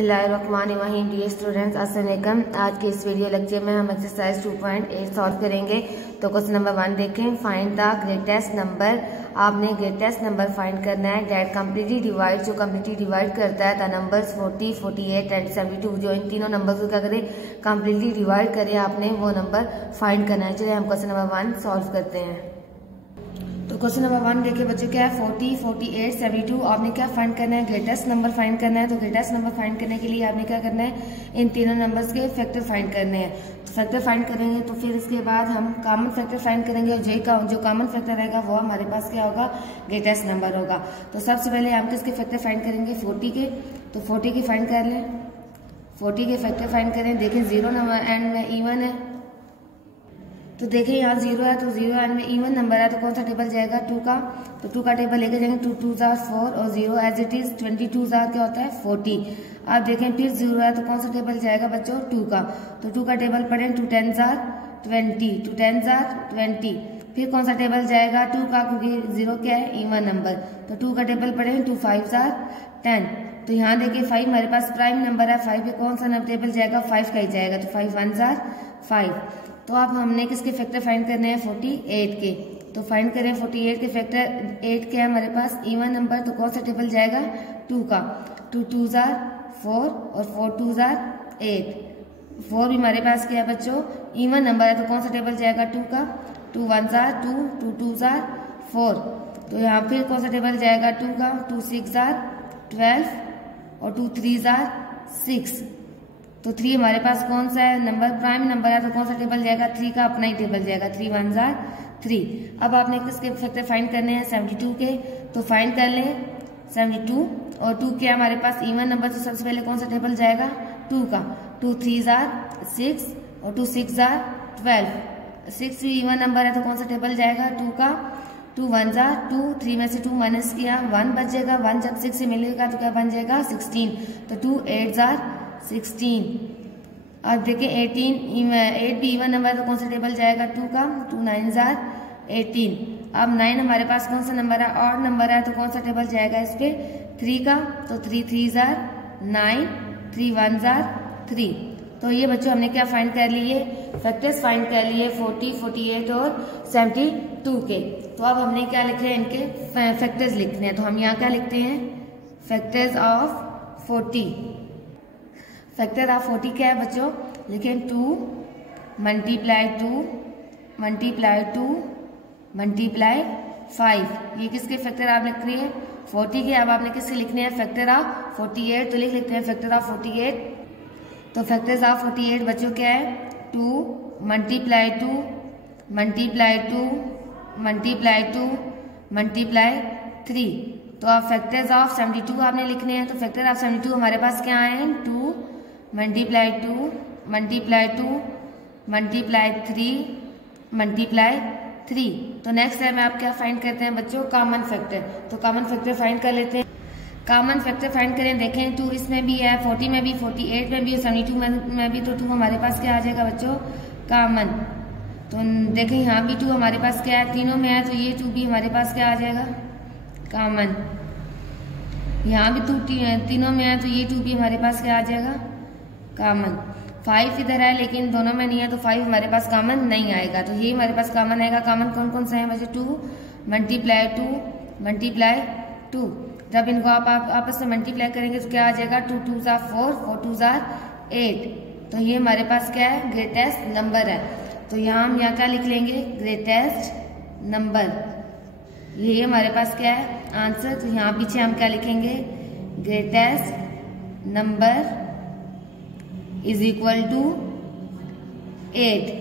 बिस्मिल्लाहिर्रहमानिर्रहीम। Dear students, अस्सलाम वालेकुम। आज के इस वीडियो लेक्चर में हम एक्सरसाइज 2.8 सॉल्व करेंगे। तो क्वेश्चन नंबर 1 देखें। Find the greatest number. आपने ग्रेटेस्ट नंबर फाइंड करना है दैट कम्प्लीटली डिवाइड, जो कम्प्लीटली डिवाइड करता है द नंबर्स 40, 48 एंड 72, जो इन तीनों नंबर्स को क्या करे, कम्प्लीटली डिवाइड करे। आपने वो नंबर फाइंड करना है। चलिए हम क्वेश्चन नंबर 1 सॉल्व करते हैं। तो क्वेश्चन नंबर 1 देखिए बच्चों, क्या है 40, 48, 72। आपने क्या फाइंड करना है, ग्रेटेस्ट नंबर फाइंड करना है। तो ग्रेटेस्ट नंबर फाइंड करने के लिए आपने क्या करना है, इन तीनों नंबर्स के फैक्टर फाइंड करने हैं। तो फैक्टर फाइंड करेंगे तो फिर इसके बाद हम कॉमन फैक्टर फाइंड करेंगे, और जो कॉमन फैक्टर रहेगा वो हमारे पास क्या होगा, ग्रेटेस्ट नंबर होगा। तो सबसे पहले हम किसके फैक्टर फाइंड करेंगे, 40 के। तो 40 के फाइंड कर लें, 40 के फैक्टर फाइंड करें। देखें 0 नंबर एंड में इवन है, तो देखिए यहाँ 0 है, तो 0 एंड में इवन नंबर है, तो कौन सा टेबल जाएगा, 2 का। तो 2 का टेबल लेके जाएंगे, 2 2 जार 4 और 0 एज इट इज 22 जार क्या होता है 40। आप देखें फिर 0 है, तो कौन सा टेबल जाएगा बच्चों, 2 का। तो 2 का टेबल पढ़ें, 2 10 जार 20, 2 10 जार 20। फिर कौन सा टेबल जाएगा, 2 का, क्योंकि 0 क्या है, इवन नंबर। तो 2 का टेबल पढ़ें, 2 5 जार 10। तो यहाँ देखिए 5 हमारे पास प्राइम नंबर है, 5 पे कौन सा टेबल जाएगा, 5 का ही जाएगा। तो 5 1 जार 5। तो अब हमने किसके फैक्टर फाइंड करने हैं, 48 के। तो फाइंड करें 48 के फैक्टर। 8 के है हमारे पास इवन नंबर, तो कौन सा टेबल जाएगा, 2 का। 2 2 जार 4 और 4 2 जार 8। 4 भी हमारे पास क्या है बच्चों, इवन नंबर है, तो कौन सा टेबल जाएगा, 2 का। 2 1 जार 2, 2 2 जार 4। तो यहाँ फिर कौन सा टेबल जाएगा, 2 का। 2 6 जार 12 और 2 3 जार 6। तो 3 हमारे पास कौन सा है नंबर, प्राइम नंबर है, तो कौन सा टेबल जाएगा, 3 का अपना ही टेबल जाएगा। 3 1 जार 3। अब आपने किसके फैक्टर फाइंड करने हैं, 72 के। तो फाइंड कर लें 72 और 2 क्या हमारे पास इवन नंबर, तो सबसे पहले कौन सा टेबल जाएगा, 2 का। 2 3 जार 6 और 2 6 जार 12। 6 भी इवन नंबर है, तो कौन सा टेबल जाएगा, 2 का। 2 1 जार 2, 3 में से 2 माइनस किया 1 बचेगा। 1 जब 6 से मिलेगा तो क्या बन जाएगा, 16। तो 2 8 जार 16। अब देखिए 8 भी इवन नंबर है, तो कौन सा टेबल जाएगा, 2 का। 2 9 जार 18। अब 9 हमारे पास कौन सा नंबर है, ऑड नंबर है, तो कौन सा टेबल जाएगा इस पे, 3 का। तो 3 3 जार 9, 3 1 जार 3। तो ये बच्चों हमने क्या फाइंड कर लिए, फैक्टर्स फाइंड कर लिए 40, 48 और 72 के। तो अब हमने क्या लिखे हैं, इनके फैक्टर्स लिखने हैं। तो हम यहाँ क्या लिखते हैं, फैक्टर्स ऑफ 40। फैक्टर ऑफ 40 क्या है बच्चों, लिखें 2 मल्टीप्लाई 2 मल्टीप्लाई 2 मल्टीप्लाई 5। ये किसके फैक्टर आप लिख रही है, 40 के। अब आपने किसके लिखने हैं, फैक्टर ऑफ 48। तो लिख लेते हैं फैक्टर ऑफ 48। तो फैक्टर्स ऑफ 48 बच्चों क्या है, 2 मल्टीप्लाई 2 मल्टीप्लाई 2 मल्टीप्लाई 2 मल्टीप्लाई 3। तो आप फैक्टर्स ऑफ 72 आपने लिखने हैं। तो फैक्टर ऑफ 72 हमारे पास क्या आए हैं, 2 मल्टीप्लाई 2 मल्टीप्लाई 2 मल्टीप्लाई 3 मल्टीप्लाई 3। तो नेक्स्ट टाइम आप क्या फाइंड करते हैं बच्चों, कॉमन फैक्टर। तो कॉमन फैक्टर फाइंड कर लेते हैं। कॉमन फैक्टर फाइंड करें, देखें 2 इसमें भी है, 40 में भी, 48 में भी, 72 में भी। तो 2 हमारे पास क्या आ जाएगा बच्चों, कॉमन। तो देखें यहाँ भी 2 हमारे पास क्या है, तीनों में है, तो ये 2 भी हमारे पास क्या आ जाएगा, कॉमन। यहाँ भी 2 तीनों में है, तो ये 2 भी हमारे पास क्या आ जाएगा, कॉमन। 5 इधर है लेकिन दोनों में नहीं है, तो 5 हमारे पास कॉमन नहीं आएगा। तो ये हमारे पास कॉमन आएगा। कॉमन कौन कौन से हैं बच्चे, 2 मल्टीप्लाई 2 मल्टीप्लाई 2। जब इनको आप आपस में मल्टीप्लाई करेंगे तो क्या आ जाएगा, 2 2 जार 4, 4 2 जार 8। तो ये हमारे पास क्या है, ग्रेटेस्ट नंबर है। तो यहाँ हम क्या लिख लेंगे, ग्रेटेस्ट नंबर। ये हमारे पास क्या है आंसर। तो यहाँ पीछे हम क्या लिखेंगे, greatest number is equal to 8।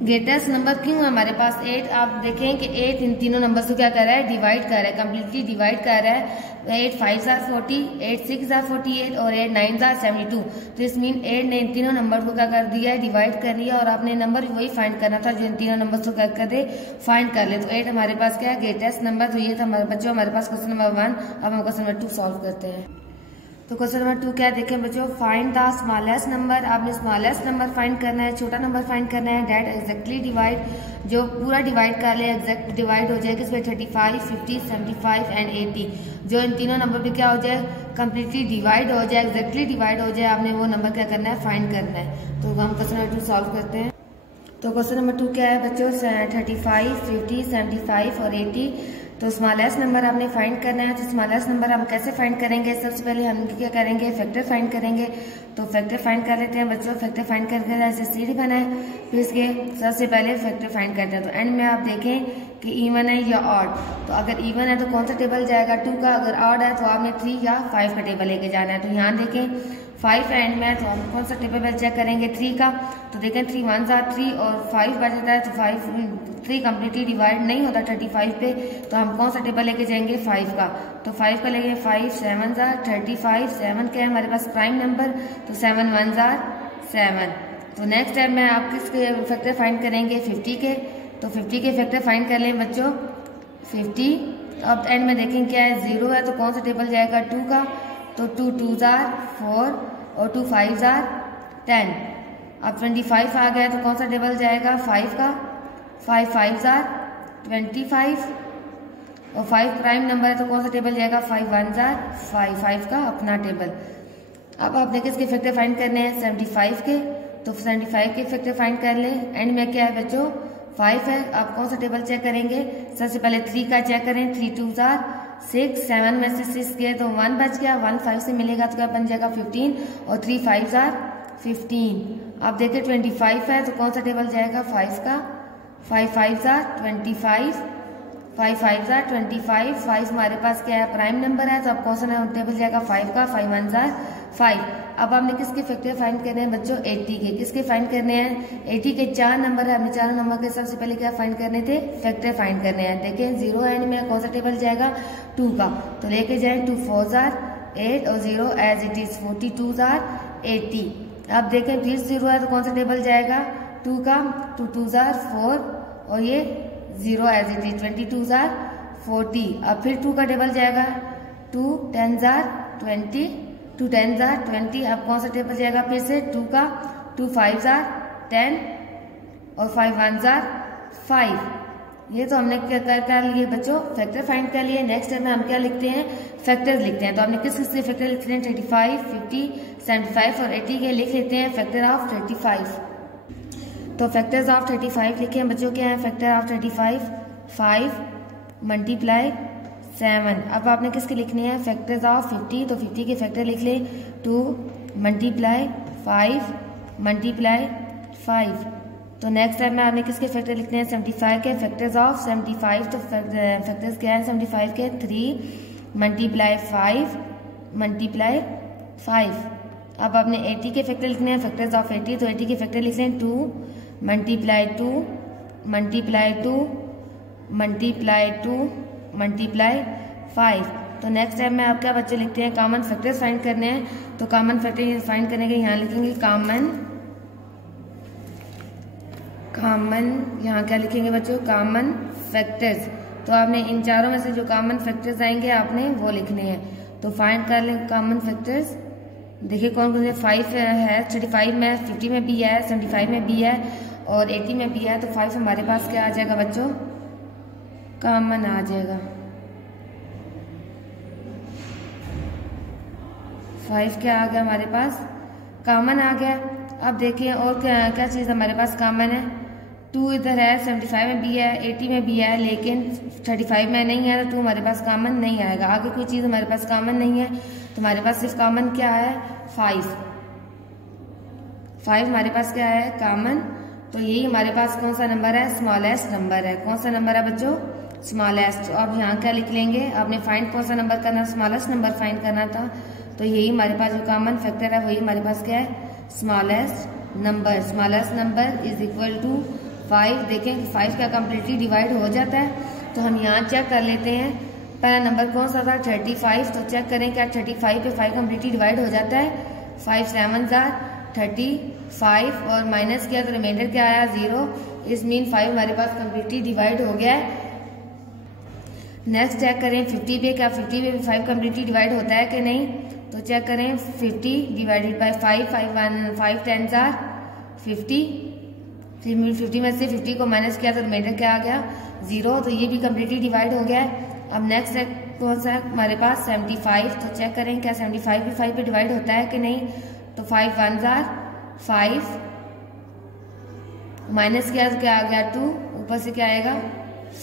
Greatest number क्यों है हमारे पास 8, आप देखें कि 8 इन तीनों नंबर को क्या कर रहा है, डिवाइड कर रहा है, कम्प्लीटली डिवाइड कर रहा है। 8 5 जार 40, 8 6 जार 48 और 8 9 जार 72। तो इस मीन 8 ने इन तीनों नंबर को क्या कर दिया है, डिवाइड कर लिया। और आपने नंबर वही फाइंड करना था जो इन तीनों नंबर को क्या कर दे, फाइंड कर ले। तो 8 हमारे पास क्या है, ग्रेटेस्ट नंबर। तो ये था हमारे बच्चों हमारे पास क्वेश्चन नंबर 1। अब हम क्वेश्चन नंबर 2 सॉल्व करते हैं। तो क्वेश्चन नंबर 2 क्या देखें बच्चों, फाइंड द स्मॉलेस्ट नंबर। आपने स्मॉलेस्ट नंबर फाइंड करना है, छोटा नंबर फाइंड करना है दैट एग्जैक्टली डिवाइड, जो पूरा डिवाइड कर ले, एग्जैक्ट डिवाइड हो जाए किसमें 35, 50, 75 एंड 80, जो इन तीनों नंबर पे क्या हो जाए, कम्प्लीटली डिवाइड हो जाए, एग्जैक्टली डिवाइड हो जाए। आपने वो नंबर क्या करना है, फाइंड करना है। तो हम क्वेश्चन नंबर 2 सॉल्व करते हैं। तो क्वेश्चन नंबर 2 क्या है बच्चों, 35, 50, 75 और 80। तो स्मॉलेस्ट नंबर आपने फाइंड करना है। तो स्मॉलेस्ट नंबर हम कैसे फाइंड करेंगे, सबसे पहले हम क्या करेंगे, फैक्टर फाइंड करेंगे। तो फैक्टर फाइंड कर लेते हैं बच्चों। फैक्टर फाइंड करके ऐसे सीढ़ी बनाए, फिर इसके सबसे पहले फैक्टर फाइंड करते हैं। तो एंड में आप देखें कि इवन है या ऑड। तो अगर इवन है तो कौन सा टेबल जाएगा, 2 का। अगर ऑड है तो आपने 3 या 5 का टेबल लेके जाना है। तो यहाँ देखें 5 एंड में है तो हम कौन सा टेबल चेक करेंगे, 3 का। तो देखें 3 1 3 और 5 बचता है, तो 3 कम्प्लीटली डिवाइड नहीं होता 35 पे। तो हम कौन सा टेबल लेके जाएंगे, 5 का। तो 5 का लेंगे, 5 7 35, 7 क्या है हमारे पास प्राइम नंबर, तो 7 1 7। तो नेक्स्ट टाइम में आप किसके फैक्टर फाइंड करेंगे, 50 के। तो 50 के फैक्टर फाइंड कर लें बच्चों, 50। अब एंड में देखें क्या है, 0 है तो कौन सा टेबल जाएगा, 2 का। तो 2 2 4 और 2 5 10। अब 25 आ गया तो कौन सा टेबल जाएगा, 5 का। 5 5 25 और 5 प्राइम नंबर है तो कौन सा टेबल जाएगा, 5 1 5 का अपना टेबल। अब आपने किसके फैक्टर फाइंड करने हैं, 75 के। तो 75 के फैक्टर फाइंड कर ले। एंड में क्या है बच्चों, 5 है। आप कौन सा टेबल चेक करेंगे, सबसे पहले 3 का चेक करें, 3 2 6, 7 में से 6 गए तो 1 बच गया, 1 5 से मिलेगा तो क्या बन जाएगा 15 और 3 5 15। अब देखिए 25 है तो कौन सा टेबल जाएगा, 5 का। 5 5 25, 5 5 25, 5 हमारे पास क्या है, प्राइम नंबर है। तो अब कौन सा टेबल जाएगा, 5 का। 5 1 5। अब हमने किसके फैक्टर फाइंड करने हैं बच्चों, 80 के। किसके फाइंड करने हैं, 80 के 4 नंबर है। हमने 4 नंबर के सबसे पहले क्या फाइंड करने थे, फैक्टर फाइंड करने हैं। देखें 0 एंड में कौन सा टेबल जाएगा, 2 का। तो लेके जाए 2 4 8 और 0 एज इट इज, 42 80। अब देखें फिर 0 है तो कौन सा टेबल जाएगा, 2 का। 2 2 4 और ये 0 एज इट इज, 22 40। अब फिर 2 का टेबल जाएगा, 2 10 20, 2 10 20। अब कौन सा टेबल जाएगा, फिर से 2 का। 2 5 10 और 5 1 5। ये तो हमने क्या कर लिए बच्चों, फैक्टर फाइंड कर लिए। नेक्स्ट टाइम में हम क्या लिखते हैं, फैक्टर्स लिखते हैं। तो हमने किस किसके फैक्टर लिखते हैं, 35 50 75 और 80 के लिख लेते हैं फैक्टर ऑफ 35। तो फैक्टर्स ऑफ 35 लिखे हैं बच्चों, क्या है फैक्टर ऑफ 35, 5 मल्टीप्लाई 7। अब आपने किसके लिखने हैं, फैक्टर्स ऑफ 50। तो 50 के फैक्टर लिख ले, 2 मल्टीप्लाई 5 मल्टीप्लाई 5। तो नेक्स्ट टाइम में आपने किसके फैक्टर लिखने हैं, 75 के फैक्टर्स ऑफ 75। तो फैक्टर्स क्या है 75 के, 3 मल्टीप्लाई 5 मल्टीप्लाई 5। अब आपने 80 के फैक्टर लिखने हैं, फैक्टर्स ऑफ 80। तो 80 के फैक्टर लिख लें, 2 मल्टीप्लाई 2 मल्टीप्लाई 2 मल्टीप्लाई 2 मल्टीप्लाई 5। तो नेक्स्ट टाइम में आप क्या बच्चे लिखते हैं, कॉमन फैक्टर्स फाइंड करने हैं। तो कॉमन फैक्टर फाइंड करने के यहाँ लिखेंगे कॉमन यहाँ क्या लिखेंगे बच्चों, कॉमन फैक्टर्स। तो आपने इन चारों में से जो कॉमन फैक्टर्स आएंगे आपने वो लिखने हैं। तो फाइंड कर लें कॉमन फैक्टर्स। देखिए कौन कौन से, 5 है 35 में, 50 में भी है, 75 में भी है और 80 में भी है। तो 5 हमारे पास क्या आ जाएगा बच्चों, कॉमन आ जाएगा। 5 क्या आ गया हमारे पास, कॉमन आ गया। अब देखिए और क्या चीज़ हमारे पास कॉमन है, 2 इधर है, 75 में भी है, 80 में भी है, लेकिन 35 में नहीं है। तो 2 हमारे पास कॉमन नहीं आएगा। आगे कोई चीज़ हमारे पास कॉमन नहीं है, तो हमारे पास सिर्फ कॉमन क्या है, 5 हमारे पास क्या है, कॉमन। तो यही हमारे पास कौन सा नंबर है, स्मॉलेस्ट नंबर है। कौन सा नंबर है बच्चों, स्मॉलेस्ट। अब यहाँ क्या लिख लेंगे, आपने फाइंड कौन सा नंबर करना, स्मॉलेस्ट नंबर फाइंड करना था। तो यही हमारे पास जो कॉमन फैक्टर है वही हमारे पास क्या है, smallest number. Smallest number is equal to 5। देखें 5 का कम्प्लीटली डिवाइड हो जाता है। तो हम यहाँ चेक कर लेते हैं, पहला नंबर कौन सा था, 35। तो चेक करें क्या 35 पे 5 कम्प्लीटली डिवाइड हो जाता है, 5 7 35 और माइनस किया तो रिमाइंडर क्या आया, 0। इस मीन 5 हमारे पास कम्प्लीटली डिवाइड हो गया है। नेक्स्ट चेक करें 50 पे, क्या 50 पे भी 5 कम्प्लीटली डिवाइड होता है कि नहीं। तो तो चेक करें 50 डिवाइडेड बाय 5 टेंस आर 50। फिर 50 में से 50 को माइनस किया तो रिमाइंडर क्या आ गया 0। तो ये भी कम्प्लीटली डिवाइड हो गया है। अब नेक्स्ट है कौन सा है हमारे पास 75। तो चेक करें क्या 75 भी 5 पे डिवाइड होता है कि नहीं। तो 5 1 आर 5 माइनस किया तो क्या आ गया 2, ऊपर से क्या आएगा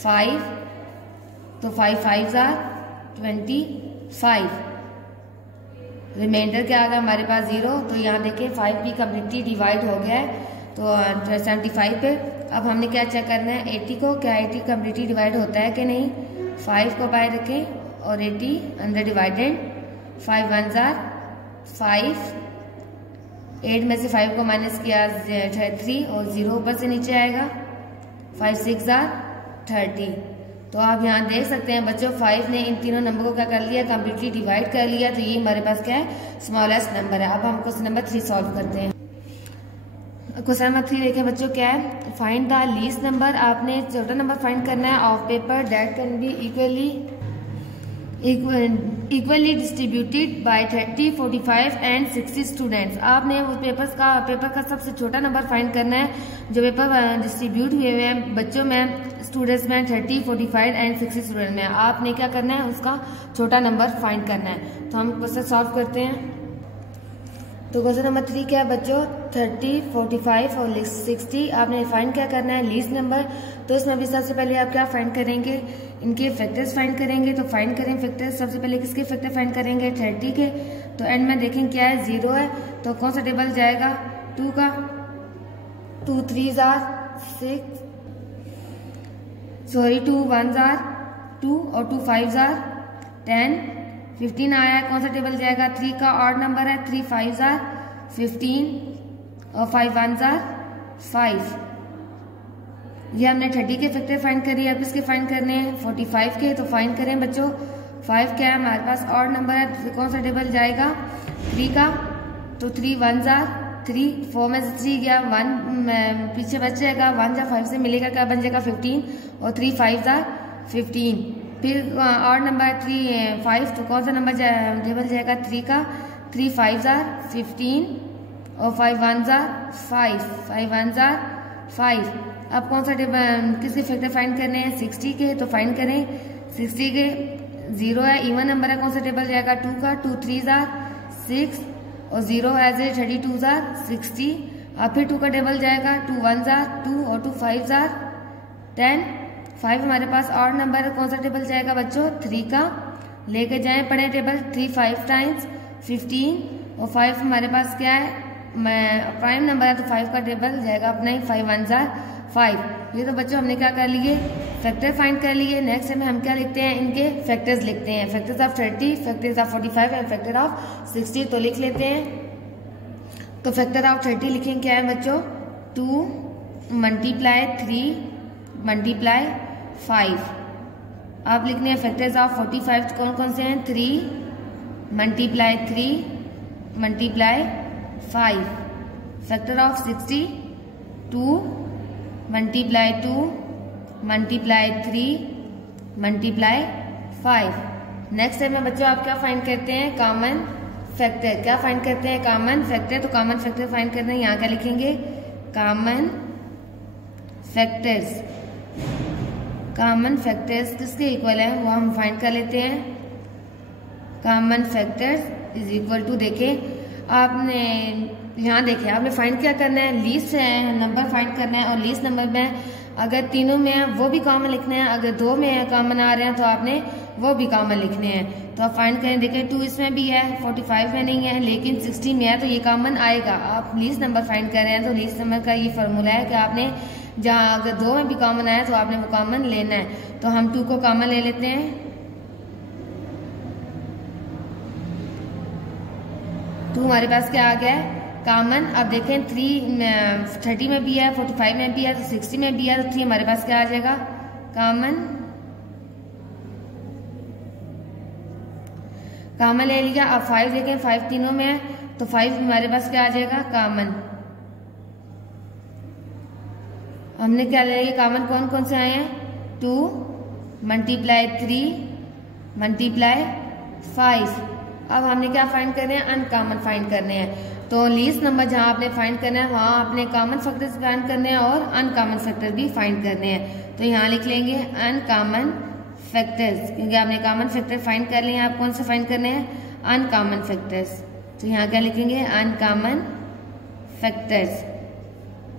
5। तो 5 5 आर 25, रिमाइंडर क्या आ गया हमारे पास 0। तो यहाँ देखें 5 भी कम्प्लीटली डिवाइड हो गया है तो 75 पे। अब हमने क्या चेक करना है 80 को, क्या 80 कम्प्लीटली डिवाइड होता है कि नहीं। 5 को बाहर रखें और 80 अंदर डिवाइडेड। 5 1 आर 5, 8 में से 5 को माइनस किया 3 और 0 ऊपर से नीचे आएगा। 5 6 आर 30। तो आप यहाँ देख सकते हैं बच्चों 5 ने इन तीनों नंबर को क्या कर लिया कम्प्लीटली डिवाइड कर लिया। तो ये हमारे पास क्या है स्मॉलेस्ट नंबर है। अब हम क्वेश्चन नंबर 3 सॉल्व करते हैं। क्वेश्चन नंबर 3 देखें बच्चों क्या है फाइंड द लीस्ट नंबर। आपने छोटा नंबर फाइंड करना है of paper that can be equally distributed by 30 45 and 60 students. आपने उस पेपर का सबसे छोटा नंबर फाइंड करना है जो पेपर डिस्ट्रीब्यूट हुए हुए हैं बच्चों में, स्टूडेंट्स में 30 45 एंड 60 स्टूडेंट में। आपने क्या करना है उसका छोटा नंबर फाइंड करना है। तो हम क्वेश्चन सॉल्व करते हैं। तो क्वेश्चन नंबर 3 क्या है बच्चों 30 45 और 60। आपने फाइंड क्या करना है लीस्ट नंबर। तो इसमें भी सबसे पहले आप क्या फाइंड करेंगे इनके फैक्टर्स फाइंड करेंगे। तो फाइंड करें फैक्टर्स, सबसे पहले किसके फैक्टर फाइंड करेंगे 30 के। तो एंड में देखें क्या है 0 है तो कौन सा टेबल जाएगा 2 का। 2 3 आर 6 सॉरी 2 1 आर 2 और 2 5 आर 10। 15 आया है कौन सा टेबल जाएगा 3 का ऑड नंबर है 3 5 आर 15 और 5 1 आर 5। ये हमने 30 के फैक्टर फाइंड करिए। अब इसके फाइंड करने हैं 45 के। तो फाइंड करें बच्चों 5 क्या है हमारे पास ऑड नंबर है तो कौन सा टेबल जाएगा 3 का। तो 3 1 आर 3 4 में से 3 गया 1 पीछे बच जाएगा 1 या 5 से मिलेगा क्या बन जाएगा 15 और 3 5 आर 15। फिर और नंबर 3 5 तो कौन सा नंबर टेबल जाएगा 3 का। 3 5 आर 15 और 5 1 आर 5 1 आर 5। अब कौन सा टेबल किसके फैक्टर फाइंड करने हैं 60 के। तो फाइंड करें 60 के 0 है इवन नंबर है कौन सा टेबल जाएगा 2 का। 2 3 आर 6 और 0 एज ए 32 आर 60। अब फिर 2 का टेबल जाएगा 2 1 आर 2 और 2 5 आर 10। 5 हमारे पास और नंबर कौन सा टेबल जाएगा बच्चों 3 का। लेके जाए पढ़े टेबल 3 5 टाइम्स 15 और 5 हमारे पास क्या है प्राइम नंबर है तो 5 का टेबल जाएगा अपना ही 5 1 आर 5। ये तो बच्चों हमने क्या कर लिए फैक्टर फाइंड कर लिए। नेक्स्ट में हम क्या लिखते हैं इनके फैक्टर्स लिखते हैं। Factors of 30 factors of 45 and factor of 60। तो लिख लेते हैं। तो फैक्टर ऑफ 30 लिखेंगे क्या है बच्चों 2 मल्टीप्लाई 3 मल्टीप्लाई 5। अब लिखने हैं फैक्टर्स ऑफ 45 कौन कौन से हैं 3 multiply 3 multiply 5। Factor of 60 2 multiply 2 multiply 3 multiply 5। Next time में बच्चों आप क्या फाइंड करते हैं कॉमन फैक्टर। क्या फाइंड करते हैं कॉमन फैक्टर। तो कॉमन फैक्टर फाइंड करते हैं यहाँ क्या लिखेंगे कॉमन फैक्टर्स। कॉमन फैक्टर्स किसके इक्वल है वो हम फाइंड कर लेते हैं। Common factors is equal to देखें आपने यहाँ देखें आपने फाइंड क्या करना है लीस्ट नंबर फाइंड करना है और लीस्ट नंबर में अगर तीनों में है वो भी कॉमन लिखना है, अगर 2 में कॉमन आ रहे हैं तो आपने वो भी कॉमन लिखने हैं। तो आप फाइंड करें देखें 2 इसमें भी है 45 में नहीं है लेकिन 60 में है तो ये कॉमन आएगा। आप लीस्ट नंबर फाइंड कर रहे हैं तो लीस्ट नंबर का ये फॉर्मूला है कि आपने जहाँ अगर 2 में भी कॉमन आया तो आपने वो कॉमन लेना है। तो हम 2 को कॉमन ले लेते हैं। 2 हमारे पास क्या आ गया है कॉमन। अब देखें 30 में भी है 45 में भी है तो 60 में भी है तो 3 हमारे पास क्या आ जाएगा कॉमन ले लिया। अब 5 देखें 5 तीनों में है तो 5 हमारे पास क्या आ जाएगा कॉमन। हमने क्या ले लिया कॉमन कौन कौन से आए हैं 2 मल्टीप्लाई 3 मल्टीप्लाई 5 अब हमने क्या फाइंड करने हैं, अनकॉमन फाइंड करने हैं। तो लीस्ट नंबर जहां आपने फाइंड करना है वहां आपने कॉमन फैक्टर्स फाइंड करने हैं और अनकॉमन फैक्टर भी फाइंड करने हैं। तो यहाँ लिख लेंगे अनकॉमन फैक्टर्स, क्योंकि आपने कॉमन फैक्टर फाइंड कर लिए हैं। आप कौन से फाइंड करने हैं, अनकॉमन फैक्टर्स। तो यहाँ क्या लिखेंगे, अनकॉमन फैक्टर्स,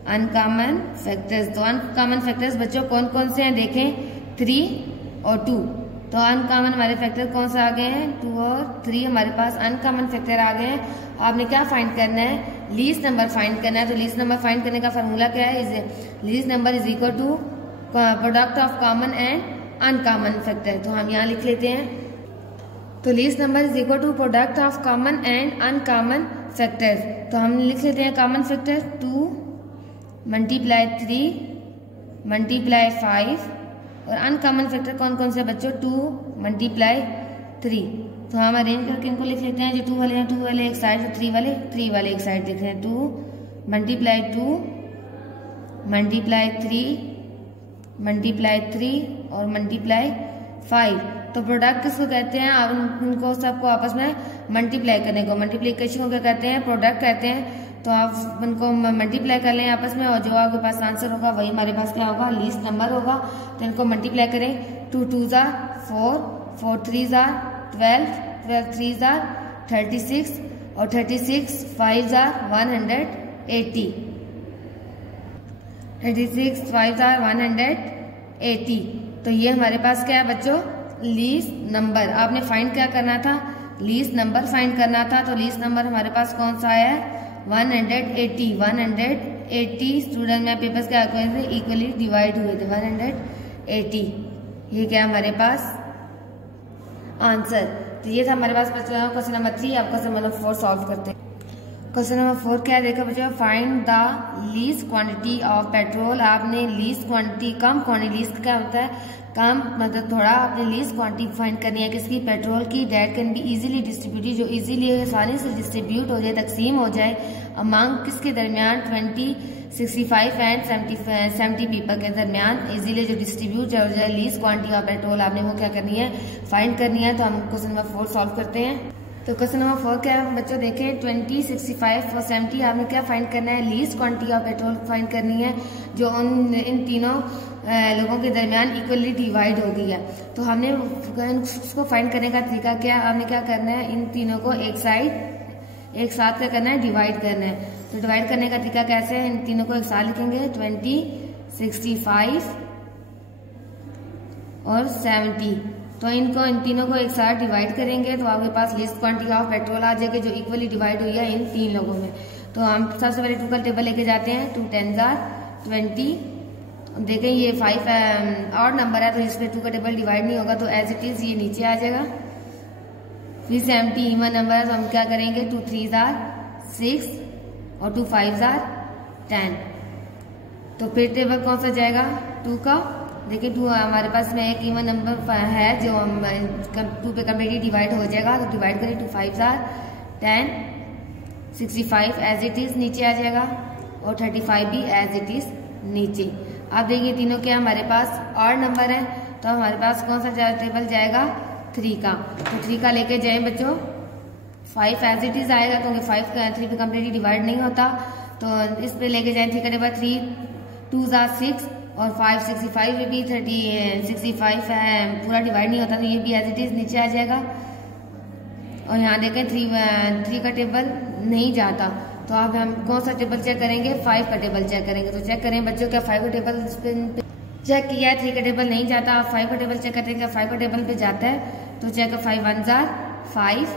अनकॉमन फैक्टर्स। तो अनकॉमन फैक्टर्स बच्चों कौन कौन से हैं देखें, 3 और 2। तो अनकॉमन हमारे फैक्टर कौन सा आ गए हैं, 2 और 3 हमारे पास अनकॉमन फैक्टर आ गए हैं। आपने क्या फाइंड करना है, लीस्ट नंबर फाइंड करना है। तो लीस्ट नंबर फाइंड करने का फॉर्मूला क्या है, least number is equal to product of common and uncommon factor. तो हम यहाँ लिख लेते हैं, तो least number is equal to product of common and uncommon factor. तो हम लिख लेते हैं कॉमन फैक्टर 2 मल्टीप्लाई 3 मल्टीप्लाई 5 और अनकॉमन फैक्टर कौन कौन से बच्चों, 2 मल्टीप्लाई 3। तो हम अरेंज करके इनको लिख लेते हैं, जो 2 वाले हैं 2 वाले एक साइड, जो 3 वाले एक साइड देख रहे हैं। 2 मल्टीप्लाई 2 मल्टीप्लाई 3 मल्टीप्लाई 3 और मल्टीप्लाई 5। तो प्रोडक्ट किसको कहते हैं, आप उनको सबको आपस में मल्टीप्लाई करने को, मल्टीप्लीकेशन को क्या कहते हैं, प्रोडक्ट कहते हैं। तो आप उनको मल्टीप्लाई कर लें आपस में और जो आपके पास आंसर होगा वही हमारे पास क्या होगा, लीस्ट नंबर होगा। तो इनको मल्टीप्लाई करें, 2 2 जार 4, 4 3 जार 12, 12 3 जार 36 और 36 5 जार 180, 36 5 जार 180। तो ये हमारे पास क्या है बच्चों, लीस्ट नंबर। आपने फाइंड क्या करना था, लीस्ट नंबर फाइंड करना था। तो लीस्ट नंबर हमारे पास कौन सा आया है, 180। 180 स्टूडेंट में पेपर्स क्या इक्वली डिवाइड हुए थे, 180। ये क्या हमारे पास आंसर। तो ये था हमारे पास बच्चों क्वेश्चन नंबर 3। अब क्वेश्चन नंबर 4 सॉल्व करते हैं। क्वेश्चन नंबर 4 क्या देखा बच्चों, find the least quantity of petrol. आपने लीस्ट क्वांटिटी, कम क्वांटिटी, लीस्ट क्या होता है, कम मतलब थोड़ा, आपने लीस्ट क्वांटिटी फाइंड करनी है किसकी, पेट्रोल की। Date can be easily distributed, जो इजीली आसानी से डिस्ट्रीब्यूट हो जाए, तकसीम हो जाए, अमांग किसके दरमियान, 20, 65 एंड 70 पीपल के दरमियान इजीली जो डिस्ट्रीब्यूट हो जाए लीस्ट क्वांटिटी ऑफ पेट्रोल। आपने वो क्या करनी है, फाइंड करनी है। तो हम क्वेश्चन नंबर 4 सॉल्व करते हैं। तो क्वेश्चन नंबर 4 क्या है बच्चों देखें, 20, 65 और 70 आपने क्या फाइंड करना है, least quantity of petrol find करनी है जो इन तीनों लोगों के दरमियान इक्वली डिवाइड हो गई है। तो हमने उसको फाइंड करने का तरीका क्या, आपने क्या करना है, इन तीनों को एक साथ क्या करना है, डिवाइड करना है। तो डिवाइड करने का तरीका कैसे है, इन तीनों को एक साथ लिखेंगे, 20, 65 और 70। तो इन तीनों को एक साथ डिवाइड करेंगे तो आपके पास लिस्ट क्वांटिटी ऑफ पेट्रोल आ जाएगी जो इक्वली डिवाइड हुई है इन 3 लोगों में। तो हम सबसे पहले 2 का टेबल लेके जाते हैं, 2 10 जार 20। देखें ये 5 और नंबर है तो इसमें 2 का टेबल डिवाइड नहीं होगा, तो एज इट इज ये नीचे आ जाएगा। फिर 70 इवन नंबर है तो हम क्या करेंगे, 2 3 जार 6 और 2 5 जार 10। तो फिर टेबल कौन सा जाएगा, 2 का। देखिए 2 हमारे पास में एक इवन नंबर है जो 2 पे कम्प्लीटली डिवाइड हो जाएगा, तो डिवाइड करें, 2 5 जार 10, 65 एज इट इज नीचे आ जाएगा और 35 भी एज इट इज नीचे। अब देखिए तीनों क्या हमारे पास और नंबर है, तो हमारे पास कौन सा टेबल जाएगा, 3 का। तो 3 का लेके जाएं बच्चों, 5 एज इट इज आएगा क्योंकि 5 3 पे कम्प्लीटली डिवाइड नहीं होता, तो इस पे लेके जाएं 3 का टेबल, 3 2 जार 6 और 5 65 में भी 65 है, पूरा डिवाइड नहीं होता, तो ये भी एज इट इज नीचे आ जाएगा। और यहाँ देखें 3 का टेबल नहीं जाता, तो अब हम कौन सा टेबल चेक करेंगे, 5 का टेबल चेक करेंगे। तो चेक करें बच्चों क्या 5 का टेबल चेक किया है, 3 का टेबल नहीं जाता। आप 5 का टेबल चेक करते हैं क्या 5 का टेबल पे जाता है, तो चेक 5 1 जार 5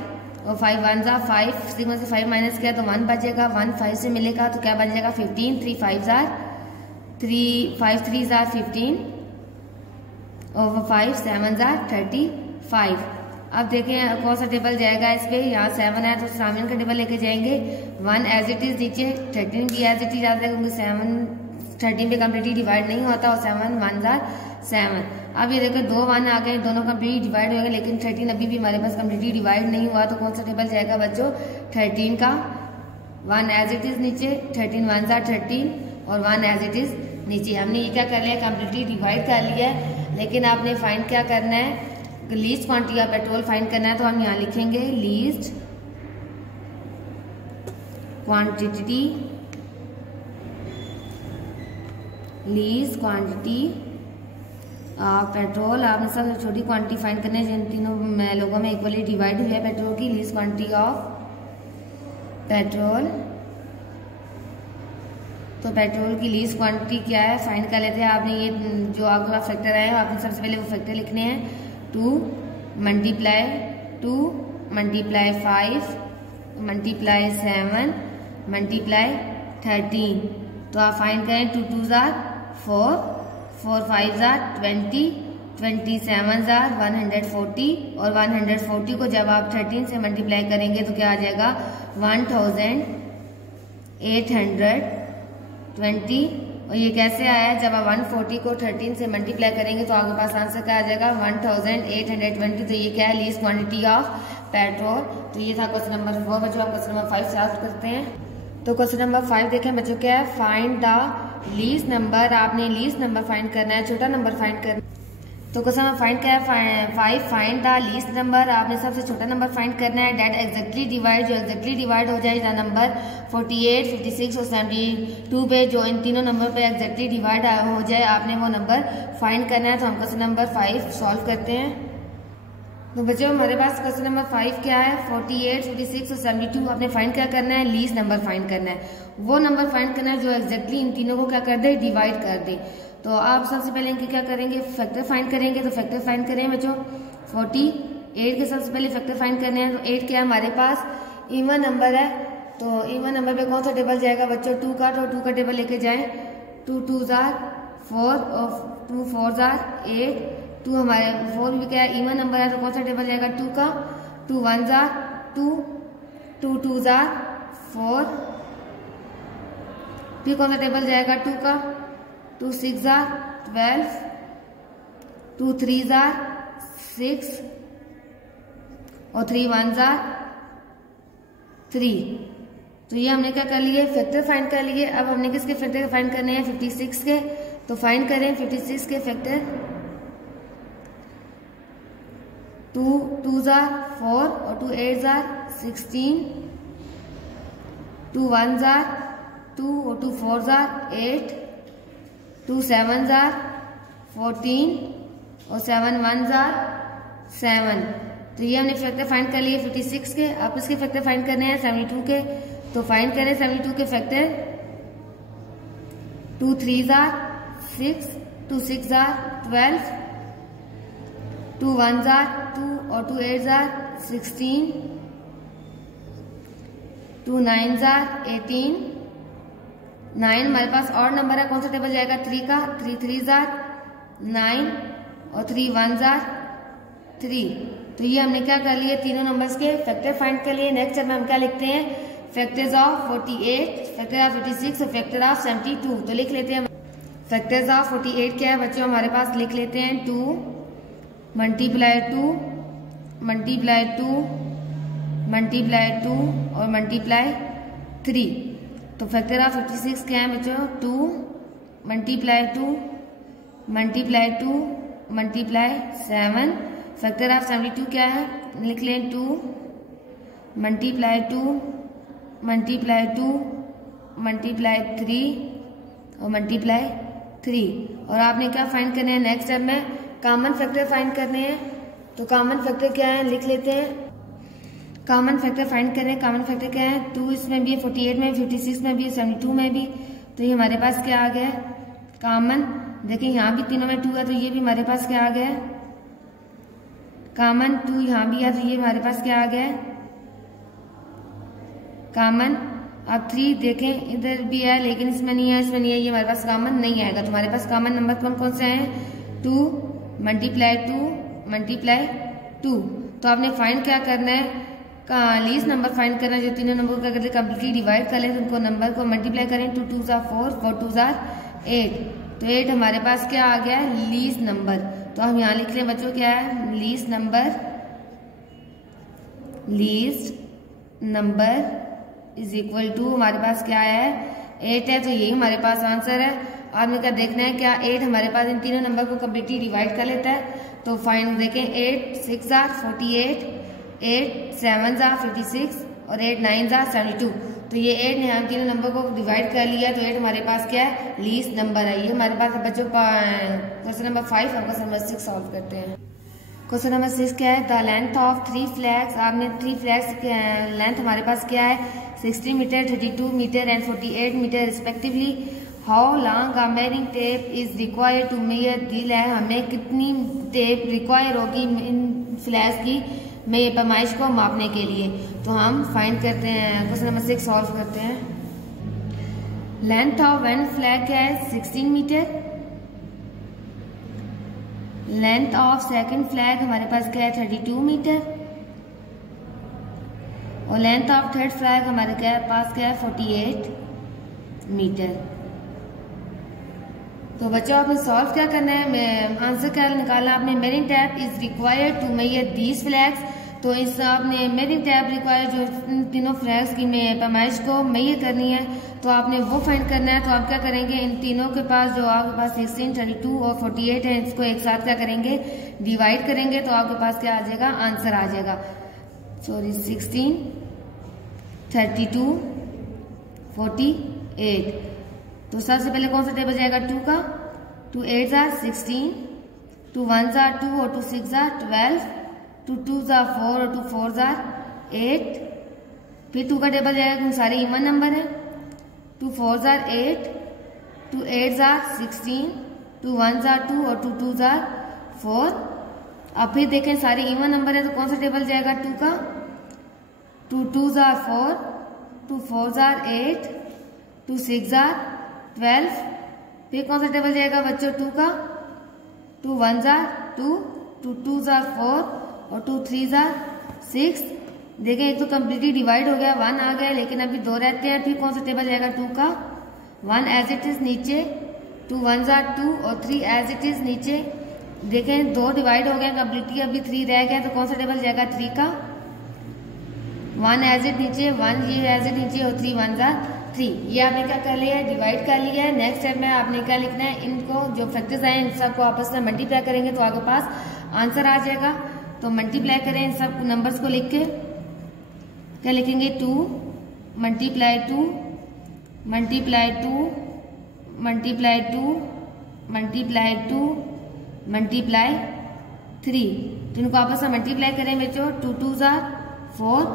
और 5 1 जार 5, सिग्मा से 5 माइनस किया तो 1 बचेगा, 1 5 से मिलेगा तो क्या बन जाएगा 15, 3 5 जार 3 5 3 जार 15 और 5 7 जार 35। अब देखें कौन सा टेबल जाएगा इस पे, यहाँ 7 है तो 7 का टेबल लेके जाएंगे, 1 एज इट इज नीचे, 13 भी एज इट इज आता है क्योंकि 7 13 पे कम्प्लीटली डिवाइड नहीं होता, और 7 1 जार 7। अब ये देखो 2 1 आ गए, दोनों कम्प्लीटली डिवाइड हो गए, लेकिन 13 अभी भी हमारे पास कम्प्लीटली डिवाइड नहीं हुआ, तो कौन सा टेबल जाएगा बच्चों, 13 का। 1 एज इट इज नीचे, 13 1 जार 13 और 1 एज इट इज नीचे। हमने ये क्या कर लिया, कम्प्लीटली डिवाइड कर लिया है, लेकिन आपने फाइंड क्या करना है, least quantity of petrol find करना है तो हम यहाँ लिखेंगे लीस्ट क्वांटिटी ऑफ पेट्रोल। आपने सबसे छोटी क्वांटिटी फाइंड करनी है जिन तीनों लोगों में इक्वली डिवाइड हुई है पेट्रोल की। लीस्ट क्वांटिटी ऑफ पेट्रोल, तो पेट्रोल की लीस्ट क्वांटिटी क्या है फाइंड कर लेते हैं। आपने ये जो आपके पास फैक्टर आए आपने सबसे पहले वो फैक्टर लिखने हैं। 2 मल्टीप्लाई 2 मल्टीप्लाई 5 मल्टीप्लाई 7 मल्टीप्लाई 13। तो आप फाइंड करें 2 2 जार 4, 4 5 जार 20, 27 जार 140 और 140 को जब आप 13 से मल्टीप्लाई करेंगे तो क्या आ जाएगा 1820। और ये कैसे आया है, जब आप 140 को 13 से मल्टीप्लाई करेंगे तो आपके पास आंसर क्या आ जाएगा 1820। तो ये क्या है लीस्ट क्वांटिटी ऑफ पेट्रोल। तो ये था क्वेश्चन नंबर 4। बच्चों आप क्वेश्चन नंबर 5 सॉल्व करते हैं। तो क्वेश्चन नंबर 5 देखें बच्चों क्या है, फाइंड द लीस्ट नंबर। आपने लीस्ट नंबर फाइंड करना है, छोटा नंबर फाइंड करना है। तो क्वेश्चन नंबर फाइंड क्या है 5 फाइंड द लीस्ट नंबर। आपने सबसे छोटा नंबर फाइंड करना है दैट एग्जैक्टली डिवाइड, जो एग्जैक्टली डिवाइड हो जाए द नंबर 48, 56 और 72 पे, जो इन तीनों नंबर पे एग्जैक्टली डिवाइड हो जाए आपने वो नंबर फाइंड करना है। तो हम क्वेश्चन नंबर 5 सॉल्व करते हैं। तो बच्चों हमारे पास क्वेश्चन नंबर 5 क्या है 48, 56 और 72। आपने फाइंड क्या करना है लीस्ट नंबर फाइंड करना है, वो नंबर फाइंड करना है जो एग्जैक्टली इन तीनों को क्या कर दे डिवाइड कर दे। तो आप सबसे पहले इनके क्या करेंगे फैक्टर फाइंड करेंगे। तो फैक्टर फाइंड करें बच्चों 48 के सबसे पहले फैक्टर फाइंड करने हैं। तो 8 क्या है हमारे पास इवन नंबर है, तो इवन नंबर पे कौन सा टेबल जाएगा बच्चों 2 का, तो 2 का टेबल लेके जाए। 2 2 जार 4 और 2 4 जार 8, 2 हमारे 4 भी क्या है इवन नंबर है तो कौन सा टेबल जाएगा 2 का। 2 1 जार 2, 2 2 जार 4, फिर कौन सा टेबल जाएगा 2 का। 2 6 जार 12, 2 3 जार 6 और 3 1 जार 3। तो ये हमने क्या कर लिए फैक्टर फाइंड कर लिए। अब हमने किसके फैक्टर फाइंड करने हैं 56 के। तो फाइंड करें 56 के फैक्टर। 2 2 जार 4 और 2 8 जार 16, 2 1 जार 2 और 2 4 जार 8, 2 7 जार 14 और 7 1 जार 7। तो ये हमने फैक्टर फाइंड कर लिए 56 के। आप इसके फैक्टर फाइंड करने हैं 72 के। तो फाइंड करें 72 के फैक्टर। 2 3 जार 6, 2 6 जार 12, 2 1 जार 2 और 2 8 जार 16, 2 9 जार 18। 9 हमारे पास और नंबर है कौन सा टेबल जाएगा 3 का। 3 3 जार 9 और 3 1 जार 3। तो ये हमने क्या कर लिए तीनों नंबर्स के फैक्टर फाइंड कर लिए। नेक्स्ट में हम क्या लिखते हैं फैक्टर्स ऑफ 48, फैक्टर ऑफ 56 और फैक्टर ऑफ 72। तो लिख लेते हैं फैक्टर्स ऑफ 48 क्या है बच्चों हमारे पास लिख लेते हैं 2 मल्टीप्लाई 2 मल्टीप्लाई 2 मल्टीप्लाई 2 और मल्टीप्लाई 3। तो फैक्टर ऑफ 56 क्या है बच्चों 2 multiply 2 multiply 2 multiply 7। Factor of 72 क्या है लिख लें 2 मल्टीप्लाई 2 मल्टीप्लाई 2 मल्टीप्लाई 3 और मल्टीप्लाई 3। और आपने क्या फाइंड करने हैं नेक्स्ट स्टेप में कॉमन फैक्टर फाइंड करने हैं। तो कॉमन फैक्टर क्या है लिख लेते हैं। कॉमन फैक्टर फाइंड करें। कॉमन फैक्टर क्या है 2 इसमें भी है 48 में 56 में भी है 72 में भी। तो ये हमारे पास क्या आ गया कॉमन। देखिए यहाँ भी तीनों में 2 है तो ये भी हमारे पास क्या आ गया कॉमन। 2 यहाँ भी है तो ये हमारे पास क्या आ गया कॉमन। अब 3 देखें इधर भी है लेकिन इसमें नहीं है इसमें नहीं है ये हमारे पास कॉमन नहीं आएगा। तो हमारे पास कॉमन नंबर कौन कौन से हैं 2 मल्टीप्लाई 2 मल्टीप्लाई 2। तो आपने फाइंड क्या करना है लीस्ट नंबर फाइंड करना है। जो तीनों नंबर को अगर कम्प्लीटली डिवाइड कर ले तो उनको नंबर को मल्टीप्लाई करें। 2 2 जार 4 4 2 जार 8। तो 8 हमारे पास क्या आ गया लीस्ट नंबर। तो हम यहाँ लिख रहे हैं बच्चों क्या है least number is equal to हमारे पास क्या है 8 है। तो यही हमारे पास आंसर है। आपने क्या देखना है, क्या 8 हमारे पास इन तीनों नंबर को कम्प्लीटली डिवाइड कर लेता है। तो फाइन देखें, 8 6 आर 48, 8 7 आर 56 और 8 9 आर 72। तो ये 8 ने हम तीनों नंबर को डिवाइड कर लिया, तो 8 हमारे पास क्या है, लीस्ट नंबर है। ये हमारे पास बच्चों क्वेश्चन नंबर 5 और क्वेश्चन नंबर 6 सॉल्व करते हैं। क्वेश्चन नंबर 6 क्या है, द लेंथ ऑफ 3 फ्लैग्स। आपने 3 फ्लैग्स लेंथ हमारे पास क्या है, 60 metre, 32 metre and 48 metre respectively. How long a measuring tape is required to measure the length. हमें कितनी टेप रिक्वायर होगी इन फ्लैग्स की पैमाइश को मापने के लिए। तो हम फाइंड करते हैं, क्वेश्चन नंबर 6 सॉल्व करते हैं। लेंथ ऑफ वन फ्लैग क्या है, 16 metre. Length of second flag हमारे पास क्या है, 32 मीटर। और लेंथ ऑफ थर्ड फ्लैग हमारे पास क्या है, 48 मीटर। तो बच्चों आपने सॉल्व क्या करना है, आंसर क्या निकालना आपने। Measuring tape is required to measure these flags. तो इस आपने मेजरिंग टैप रिक्वायर्ड जो इन तीनों फ्लैग्स की पैमाइश को मेजर करनी है, तो आपने वो फाइंड करना है। तो आप क्या करेंगे, इन तीनों के पास जो आपके पास 16, 32 और 48 है, इसको एक साथ क्या करेंगे, डिवाइड करेंगे। तो आपके पास क्या आ जाएगा, आंसर आ जाएगा। सॉरी 16, 32, 48। तो सबसे पहले कौन सा टेबल जाएगा, 2 का। 2 8 आर 16, 2 1 आर 2 और 2 6 आर 12, 2 2 आर 4 और 2 4 आर 8। फिर 2 का टेबल जाएगा क्योंकि सारे इवन नंबर है। 2 4 आर 8, 2 8 आर 16, 2 1 आर 2 और 2 2 आर 4। अब फिर देखें सारे इवन नंबर है, तो कौन सा टेबल जाएगा, 2 का। 2 2 आर 4, 2 4 आर 8, 2 6 आर 12। फिर कौन सा टेबल जाएगा बच्चों, 2 का। 2 1 आर 2, 2 2 आर 4 और 2 3 आर 6। देखें एक तो कम्प्लीटली डिवाइड हो गया, 1 आ गया, लेकिन अभी 2 रहते हैं। फिर कौन सा टेबल जाएगा, 2 का। 1 एज इट इज नीचे, 2 1 आर 2 और 3 एज इट इज नीचे। देखें 2 डिवाइड हो गए कम्प्लीटली, अभी 3 रह गया, तो कौन सा टेबल जाएगा, 3 का। 1 एज इट नीचे, 1 ये एज इट नीचे और 3 1 आर 3। ये आपने क्या कर लिया है, डिवाइड कर लिया है। नेक्स्ट स्टेप में आपने क्या लिखना है, इनको जो फैक्टर्स हैं इन सबको आपस में मल्टीप्लाई करेंगे तो आपके पास आंसर आ जाएगा। तो मल्टीप्लाई करें इन सब नंबर्स को लिख के, क्या लिखेंगे, 2 multiply 2 multiply 2 multiply 2 multiply 2 multiply 3। तो इनको आपस में मल्टीप्लाई करें बच्चों। 2 2 आर 4,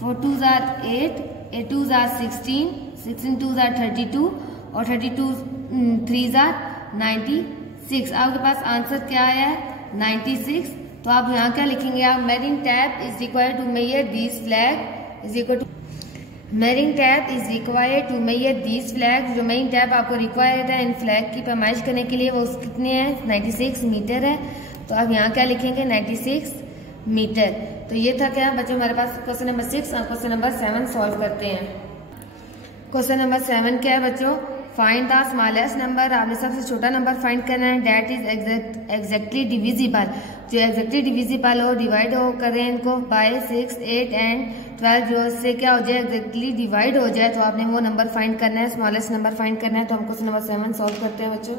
4 2 आर 8, 8 2 आर 16, 16 2 आर 32 और 32 3 आर 96। आपके पास आंसर क्या आया है, 96। तो आप यहाँ क्या लिखेंगे, आप measuring tape is required to measure this flag is equal to measuring tape is required to measure this flag. जो मेजरिंग टैप आपको रिक्वायर्ड है इन फ्लैग की पैमाइश करने के लिए, वो कितने हैं, 96 मीटर है। तो आप यहाँ क्या लिखेंगे, 96 मीटर। तो ये था क्या बच्चों हमारे पास क्वेश्चन नंबर 6 और क्वेश्चन नंबर 7 सॉल्व करते हैं। क्वेश्चन नंबर 7 क्या है बच्चों, फाइंड द स्मॉलेस्ट नंबर। आपने सबसे छोटा नंबर फाइंड करना है, दैट इज एग्जैक्टली डिविजिबल। जो एग्जैक्टली डिविजिबल हो, डिवाइड हो करें इनको बाय 6, 8 एंड 12, जो इससे क्या हो जाए, एग्जैक्टली डिवाइड हो जाए। तो आपने वो नंबर फाइंड करना है, स्मॉलेस्ट नंबर फाइंड करना है। तो हम क्वेश्चन नंबर 7 सॉल्व करते हैं बच्चों।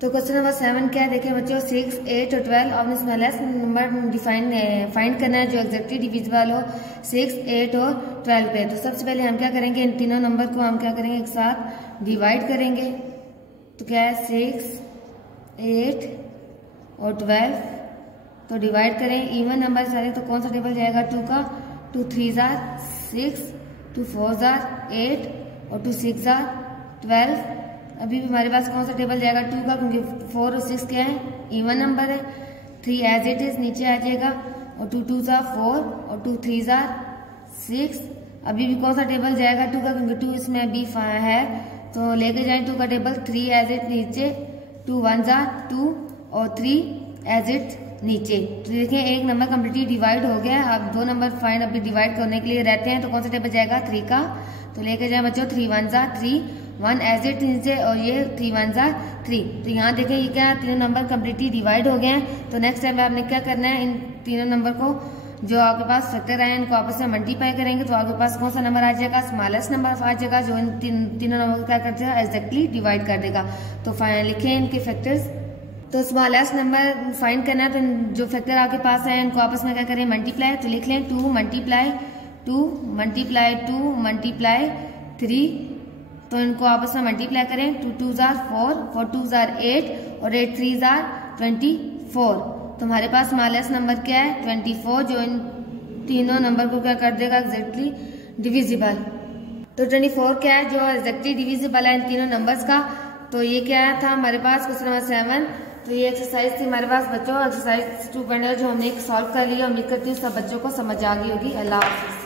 तो क्वेश्चन नंबर 7 क्या है, देखिए बच्चों, 6, 8 और 12 आपने स्मॉलेस्ट नंबर फाइंड करना है जो एग्जैक्टली डिविजिबल हो 6, 8 और 12 पे। तो सबसे पहले हम क्या करेंगे, इन तीनों नंबर को हम क्या करेंगे, एक साथ डिवाइड करेंगे। तो क्या है, 6, 8 और 12। तो डिवाइड करें, इवन नंबर सारे, तो कौन सा टेबल जाएगा, 2 का। 2 3 आर 6, 2 4 आर 8 और 2 6 आर 12। अभी भी हमारे पास कौन सा टेबल जाएगा, 2 का, क्योंकि 4 और 6 क्या है, इवन नंबर है। 3 एज इट इज नीचे आ जाएगा और 2 2 आर 4 और 2 3 आर 6। अभी भी कौन सा टेबल जाएगा, 2 का, क्योंकि 2 इसमें अभी है, तो लेके जाए 2 का टेबल। 3 एज इट नीचे, 2 1 आर 2 और 3 एज इट नीचे। तो देखिए एक नंबर कम्प्लीटली डिवाइड हो गया। अब 2 नंबर फाइंड अभी डिवाइड करने के लिए रहते हैं, तो कौन सा टेबल जाएगा, 3 का। तो लेके जाए बच्चों, 3 1 आर 3, 1 एज इट नीचे और ये 3 1 आर 3। तो यहाँ देखें ये क्या, तीनों नंबर कम्प्लीटली डिवाइड हो गए हैं। तो नेक्स्ट टाइम आपने क्या करना है, इन तीनों नंबर को जो आपके पास फैक्टर आए इनको आपस में मल्टीप्लाई करेंगे तो आपके पास कौन सा नंबर आ जाएगा, स्मॉलेस्ट नंबर आ जाएगा, जो इन तीनों नंबर को क्या कर देगा, एग्जैक्टली डिवाइड कर देगा। तो लिखें इनके फैक्टर्स। तो स्मॉलेस्ट नंबर फाइंड करना है तो जो फैक्टर आपके पास है इनको आपस में क्या करें, मल्टीप्लाई। तो लिख लें 2 मल्टीप्लाई 2 मल्टीप्लाई 2 मल्टीप्लाई 3, तो इनको आपस में मल्टीप्लाई करें। 2 2 जार 4, 4 2 जार 8 और 8 3 जार 24। तो हमारे पास स्मॉलेस्ट नंबर क्या है, 24, जो इन तीनों नंबर को क्या कर देगा, एग्जैक्टली डिविजिबल। तो 24 क्या है, जो एग्जैक्टली डिविजिबल है इन तीनों नंबर्स का। तो ये क्या था हमारे पास क्वेश्चन नंबर 7। तो ये एक्सरसाइज थी हमारे पास बच्चों, एक्सरसाइज 2.0 जो हमने सॉल्व कर लिया। उम्मीद करती हूँ सब बच्चों को समझ आ गई होगी। अल्लाह हाफिज़।